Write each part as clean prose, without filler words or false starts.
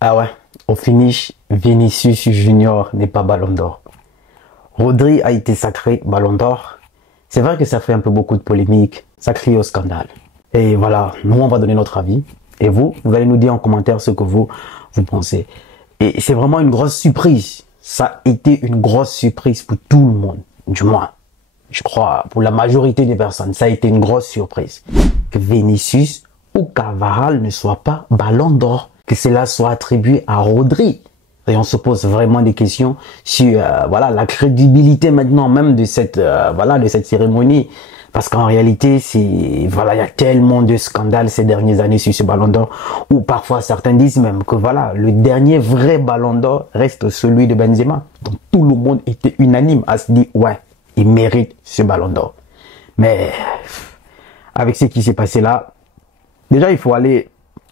Ah ouais, au finish, Vinicius Junior n'est pas Ballon d'Or. Rodri a été sacré Ballon d'Or. C'est vrai que ça fait un peu beaucoup de polémique, ça crie au scandale. Et voilà, nous on va donner notre avis. Et vous allez nous dire en commentaire ce que vous pensez. Et c'est vraiment une grosse surprise. Ça a été une grosse surprise pour tout le monde. Du moins, je crois, pour la majorité des personnes, ça a été une grosse surprise. Que Vinicius ou Carvajal ne soient pas Ballon d'Or. Que cela soit attribué à Rodri. Et on se pose vraiment des questions sur voilà, la crédibilité maintenant même de cette, de cette cérémonie. Parce qu'en réalité, voilà, il y a tellement de scandales ces dernières années sur ce Ballon d'Or, où parfois certains disent même que voilà, le dernier vrai Ballon d'Or reste celui de Benzema. Donc tout le monde était unanime à se dire, ouais, il mérite ce Ballon d'Or. Mais avec ce qui s'est passé là, déjà il faut aller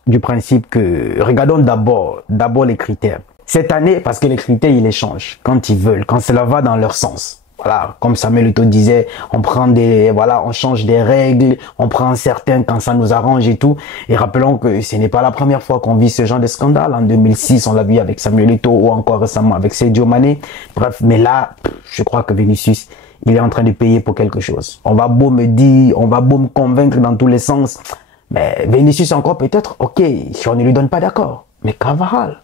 du principe que, regardons d'abord les critères. Cette année, parce que les critères, ils les changent quand ils veulent, quand cela va dans leur sens. Voilà, comme Samuel Eto'o disait, on change des règles, on prend certains quand ça nous arrange et tout. Et rappelons que ce n'est pas la première fois qu'on vit ce genre de scandale. En 2006, on l'a vu avec Samuel Eto'o ou encore récemment avec Sadio Mané. Bref, mais là, je crois que Vinicius, il est en train de payer pour quelque chose. On va beau me dire, on va beau me convaincre dans tous les sens. Mais Vinicius encore peut-être, ok, si on ne lui donne pas d'accord. Mais Carvajal,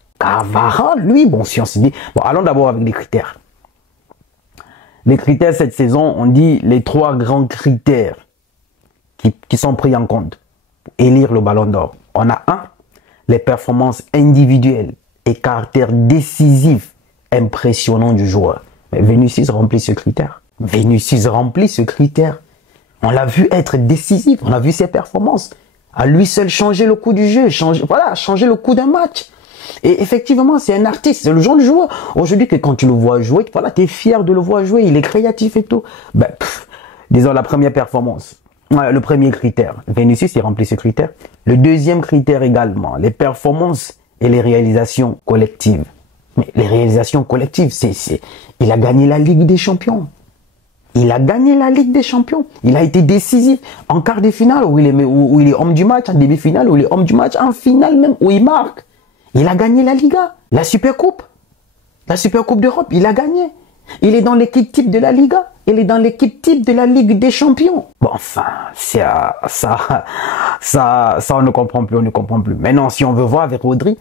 lui, bon, si on se dit... Bon, allons d'abord avec les critères. Les critères cette saison, on dit les 3 grands critères qui sont pris en compte pour élire le Ballon d'Or. On a les performances individuelles et caractère décisif impressionnant du joueur. Mais Vinicius remplit ce critère. Vinicius remplit ce critère. On l'a vu être décisif, on a vu ses performances. À lui seul changer le coup du jeu, changer le coup d'un match. Et effectivement, c'est un artiste, c'est le genre de joueur. Aujourd'hui, que quand tu le vois jouer, voilà, tu es fier de le voir jouer, il est créatif et tout. Ben, disons la première performance, le premier critère. Vinicius, il remplit ce critère. Le deuxième critère également, les performances et les réalisations collectives. Mais les réalisations collectives, il a gagné la Ligue des Champions. Il a gagné la Ligue des Champions. Il a été décisif en quart de finale où il est homme du match, en demi-finale où il est homme du match, en finale même où il marque. Il a gagné la Liga, la Supercoupe d'Europe, il a gagné. Il est dans l'équipe type de la Liga, il est dans l'équipe type de la Ligue des Champions. Bon, enfin, ça, on ne comprend plus, Maintenant, si on veut voir avec Rodri,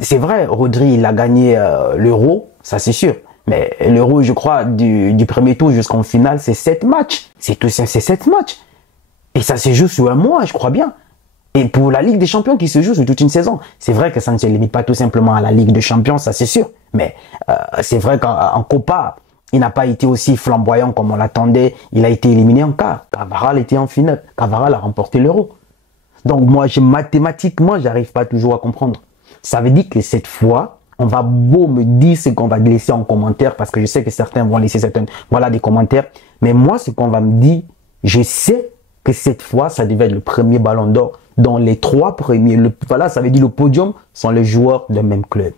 c'est vrai, Rodri, il a gagné l'Euro, ça c'est sûr. Mais l'Euro, je crois, du premier tour jusqu'en finale, c'est 7 matchs. C'est tout ça, c'est 7 matchs. Et ça se joue sur un mois, je crois bien. Et pour la Ligue des Champions qui se joue sur toute une saison, c'est vrai que ça ne se limite pas tout simplement à la Ligue des Champions, ça c'est sûr. Mais c'est vrai qu'en Copa, il n'a pas été aussi flamboyant comme on l'attendait. Il a été éliminé en quart. Carvajal était en finale. Carvajal a remporté l'Euro. Donc moi, mathématiquement, j'arrive pas toujours à comprendre. Ça veut dire que cette fois, on va beau me dire ce qu'on va laisser en commentaire, parce que je sais que certains vont laisser des commentaires. Mais moi, ce qu'on va me dire, je sais que cette fois, ça devait être le premier Ballon d'Or. Dans les 3 premiers, ça veut dire le podium sont les joueurs d'un même club.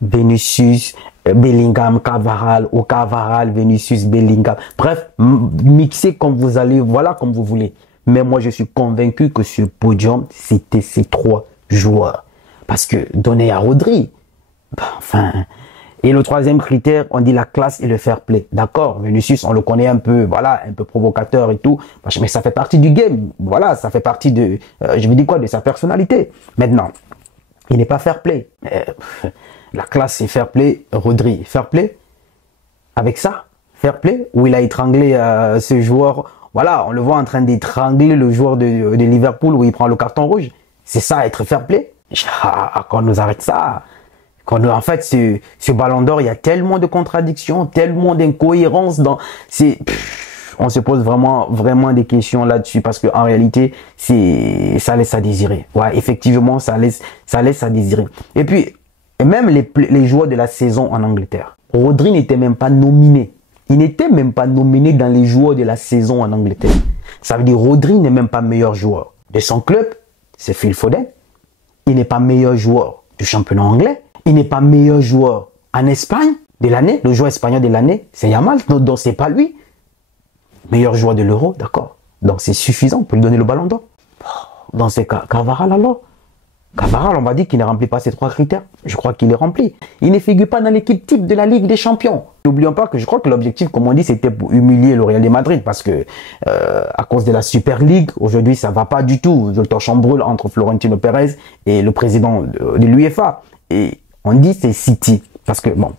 Vinicius, Bellingham, Carvajal, ou Carvajal, Vinicius, Bellingham. Bref, mixez comme vous allez, voilà comme vous voulez. Mais moi, je suis convaincu que ce podium, c'était ces 3 joueurs. Parce que donner à Rodri, Et le troisième critère, on dit la classe et le fair play. D'accord, Vinicius, on le connaît un peu, un peu provocateur et tout. Mais ça fait partie du game. Voilà, ça fait partie de, de sa personnalité. Maintenant, il n'est pas fair play. La classe et fair play, Rodri. Fair play, avec ça, fair play, où il a étranglé ce joueur. Voilà, on le voit en train d'étrangler le joueur de Liverpool où il prend le carton rouge. C'est ça, être fair play. Quand on nous arrête ça... En fait, ce Ballon d'Or, il y a tellement de contradictions, tellement d'incohérences on se pose vraiment des questions là-dessus, parce que en réalité, ça laisse à désirer. Ouais, effectivement, ça laisse à désirer. Et puis, même les joueurs de la saison en Angleterre, Rodri n'était même pas nominé. Il n'était même pas nominé dans les joueurs de la saison en Angleterre. Ça veut dire Rodri n'est même pas meilleur joueur de son club, c'est Phil Foden. Il n'est pas meilleur joueur du championnat anglais. Il n'est pas meilleur joueur en Espagne de l'année. Le joueur espagnol de l'année, c'est Yamal. Donc, c'est pas lui. Meilleur joueur de l'Euro, d'accord. Donc, c'est suffisant pour lui donner le Ballon d'Or. Dans ces cas, Carvajal alors. Cavaral, on va dire qu'il ne remplit pas ces 3 critères. Je crois qu'il est rempli. Il ne figure pas dans l'équipe type de la Ligue des Champions. N'oublions pas que je crois que l'objectif, comme on dit, c'était pour humilier le Real de Madrid parce que à cause de la Super League, aujourd'hui, ça va pas du tout. Le torchon brûle entre Florentino Pérez et le président de l'UEFA. Et on dit c'est City parce que bon,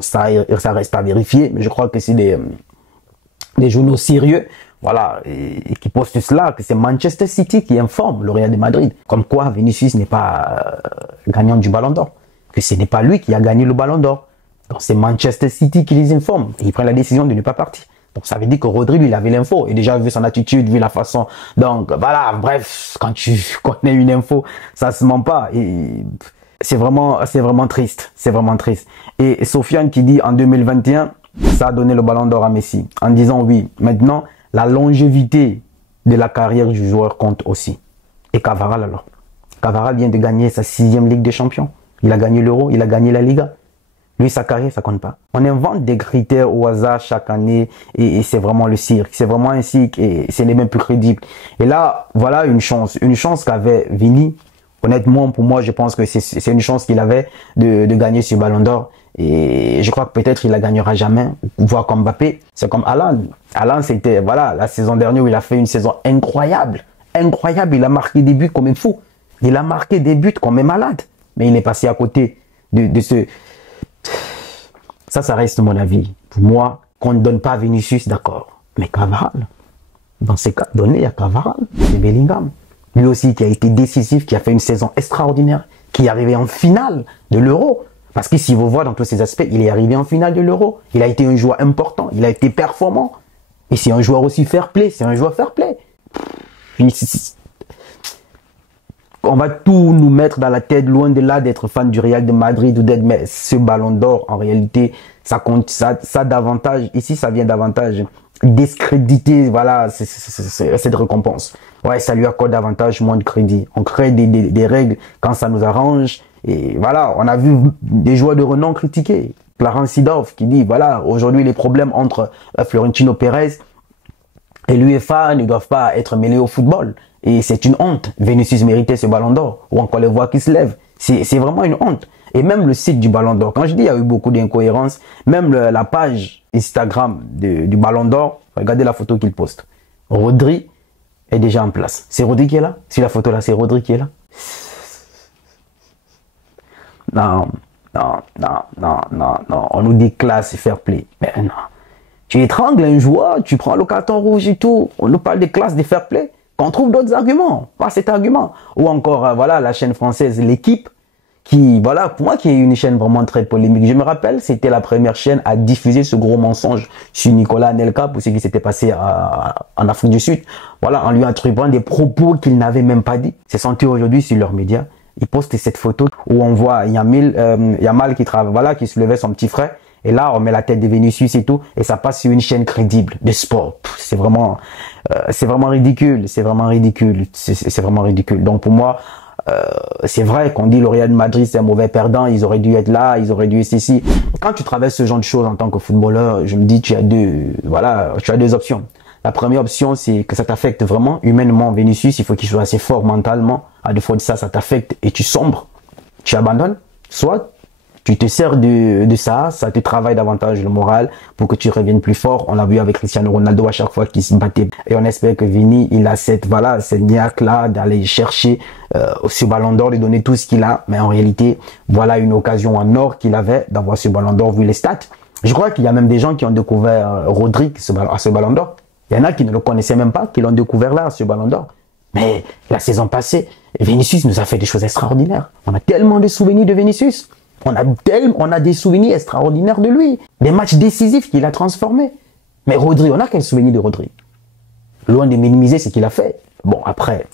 ça reste à vérifier, mais je crois que c'est des journaux sérieux. Voilà, et qui postent cela, que c'est Manchester City qui informe le Real de Madrid, comme quoi Vinicius n'est pas gagnant du Ballon d'Or, que ce n'est pas lui qui a gagné le Ballon d'Or. Donc c'est Manchester City qui les informe, et il prend la décision de ne pas partir. Donc ça veut dire que Rodri, lui, il avait l'info, et déjà vu son attitude, vu la façon. Donc voilà, bref, quand tu connais une info, ça se ment pas. Et c'est vraiment triste, c'est vraiment triste. Et Sofiane qui dit en 2021, ça a donné le Ballon d'Or à Messi, en disant oui, maintenant, la longévité de la carrière du joueur compte aussi. Et Cavaral alors. Cavaral vient de gagner sa 6e Ligue des Champions. Il a gagné l'Euro, il a gagné la Liga. Lui, sa carrière, ça compte pas. On invente des critères au hasard chaque année et c'est vraiment le cirque. C'est vraiment un cirque et c'est les mêmes plus crédibles. Et là, voilà une chance qu'avait Vini. Honnêtement, pour moi, je pense que c'est une chance qu'il avait de gagner ce Ballon d'Or. Et je crois que peut-être il la gagnera jamais, voire comme Mbappé. C'est comme Haaland. Haaland, c'était, voilà, la saison dernière où il a fait une saison incroyable. Incroyable. Il a marqué des buts comme un fou. Il a marqué des buts comme un malade. Mais il est passé à côté de ce... Ça reste mon avis. Pour moi, qu'on ne donne pas Vinicius, d'accord. Mais Cavaral, dans ces cas donnés, à Cavaral, c'est Bellingham. Lui aussi qui a été décisif, qui a fait une saison extraordinaire, qui est arrivé en finale de l'Euro. Parce que si vous voyez dans tous ces aspects, il est arrivé en finale de l'Euro. Il a été un joueur important, il a été performant. Et c'est un joueur aussi fair play, c'est un joueur fair play. On va tout nous mettre dans la tête, loin de là d'être fan du Real de Madrid ou d'être, mais ce Ballon d'Or, en réalité, ça compte, ça davantage, ici ça vient davantage discréditer, voilà, cette récompense. Ouais, ça lui accorde davantage moins de crédit. On crée des règles quand ça nous arrange. Et voilà, on a vu des joueurs de renom critiquer. Clarence Seedorf qui dit, voilà, aujourd'hui les problèmes entre Florentino Pérez et l'UEFA ne doivent pas être mêlés au football. Et c'est une honte. Vinicius méritait ce Ballon d'Or. Ou encore les voix qui se lèvent. C'est vraiment une honte. Et même le site du Ballon d'Or, quand je dis il y a eu beaucoup d'incohérences, même la page Instagram du Ballon d'Or, regardez la photo qu'il poste. Rodri est déjà en place. C'est Rodri qui est là? Si la photo là, c'est Rodri qui est là? Non. On nous dit classe et fair play. Mais non. Tu étrangles un joueur, tu prends le carton rouge et tout. On nous parle de classe, de fair play. Qu'on trouve d'autres arguments, pas cet argument. Ou encore, voilà, la chaîne française, l'équipe, qui, voilà, pour moi, qui est une chaîne vraiment très polémique. Je me rappelle, c'était la première chaîne à diffuser ce gros mensonge sur Nicolas Anelka pour ce qui s'était passé en Afrique du Sud. Voilà, en lui attribuant des propos qu'il n'avait même pas dit. C'est senti aujourd'hui sur leurs médias. Ils postent cette photo où on voit Yamal qui travaille, voilà, qui se levait son petit frère. Et là, on met la tête de Vinicius et tout, et ça passe sur une chaîne crédible de sport. C'est vraiment ridicule. C'est vraiment ridicule. C'est vraiment ridicule. Donc pour moi, c'est vrai qu'on dit le Real de Madrid c'est un mauvais perdant. Ils auraient dû être là, ils auraient dû être ici. Quand tu traverses ce genre de choses en tant que footballeur, je me dis tu as deux options. La première option, c'est que ça t'affecte vraiment humainement. Vinicius, il faut qu'il soit assez fort mentalement. À défaut de ça, ça t'affecte et tu sombres, tu abandonnes. Soit tu te sers de ça te travaille davantage le moral pour que tu reviennes plus fort. On l'a vu avec Cristiano Ronaldo à chaque fois qu'il se battait. Et on espère que Vini, il a cette niaque-là d'aller chercher ce Ballon d'Or, de donner tout ce qu'il a. Mais en réalité, voilà une occasion en or qu'il avait d'avoir ce Ballon d'Or vu les stats. Je crois qu'il y a même des gens qui ont découvert Rodri à ce Ballon d'Or. Il y en a qui ne le connaissaient même pas, qui l'ont découvert là, ce Ballon d'Or. Mais la saison passée, Vinicius nous a fait des choses extraordinaires. On a tellement de souvenirs de Vinicius. On a des souvenirs extraordinaires de lui. Des matchs décisifs qu'il a transformés. Mais Rodri, on a quel souvenir de Rodri? Loin de minimiser ce qu'il a fait. Bon, après,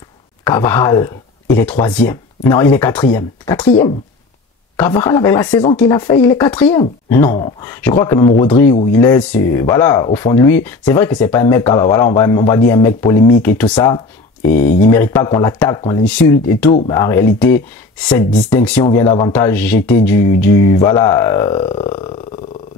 Cavaral, il est 3e. Non, il est 4e. 4e. Cavaral, avec la saison qu'il a fait, il est 4e. Non. Je crois que même Rodri, où il est, voilà, au fond de lui, c'est vrai que c'est pas un mec, voilà, on va dire un mec polémique et tout ça. et il mérite pas qu'on l'attaque, qu'on l'insulte et tout. Mais en réalité, cette distinction vient davantage jeter de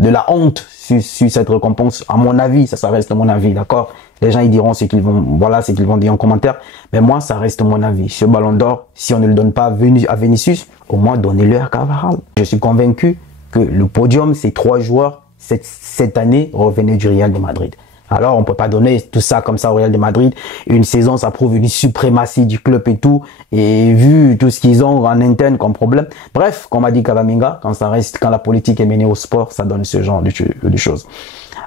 la honte sur cette récompense. À mon avis, ça reste mon avis, d'accord? Les gens, ils diront ce qu'ils vont dire en commentaire. Mais moi, ça reste mon avis. Ce ballon d'or, si on ne le donne pas à Vinicius, au moins donnez-le à Carvajal. Je suis convaincu que le podium, ces 3 joueurs, cette année, revenaient du Real de Madrid. Alors, on peut pas donner tout ça comme ça au Real de Madrid. Une saison, ça prouve une suprématie du club et tout. Et vu tout ce qu'ils ont en interne comme problème. Bref, comme a dit Cavaminga, quand la politique est menée au sport, ça donne ce genre de choses.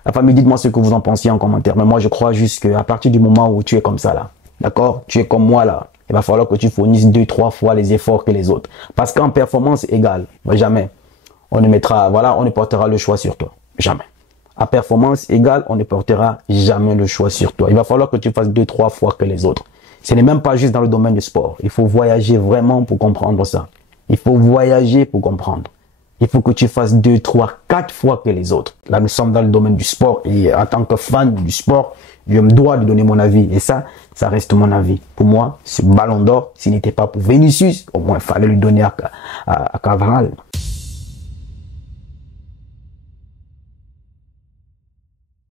La famille, dites-moi ce que vous en pensez en commentaire. Mais moi, je crois juste qu'à partir du moment où tu es comme ça là, d'accord, tu es comme moi là, il va falloir que tu fournisses 2-3 fois les efforts que les autres. Parce qu'en performance égale, jamais, on ne portera le choix sur toi. Jamais. À performance égale, on ne portera jamais le choix sur toi. Il va falloir que tu fasses 2-3 fois que les autres. Ce n'est même pas juste dans le domaine du sport. Il faut voyager vraiment pour comprendre ça. Il faut voyager pour comprendre. Il faut que tu fasses 2, 3, 4 fois que les autres. Là, nous sommes dans le domaine du sport et en tant que fan du sport, je me dois de donner mon avis. Et ça reste mon avis. Pour moi, ce ballon d'or, s'il n'était pas pour Vinicius, au moins il fallait lui donner à Carvajal.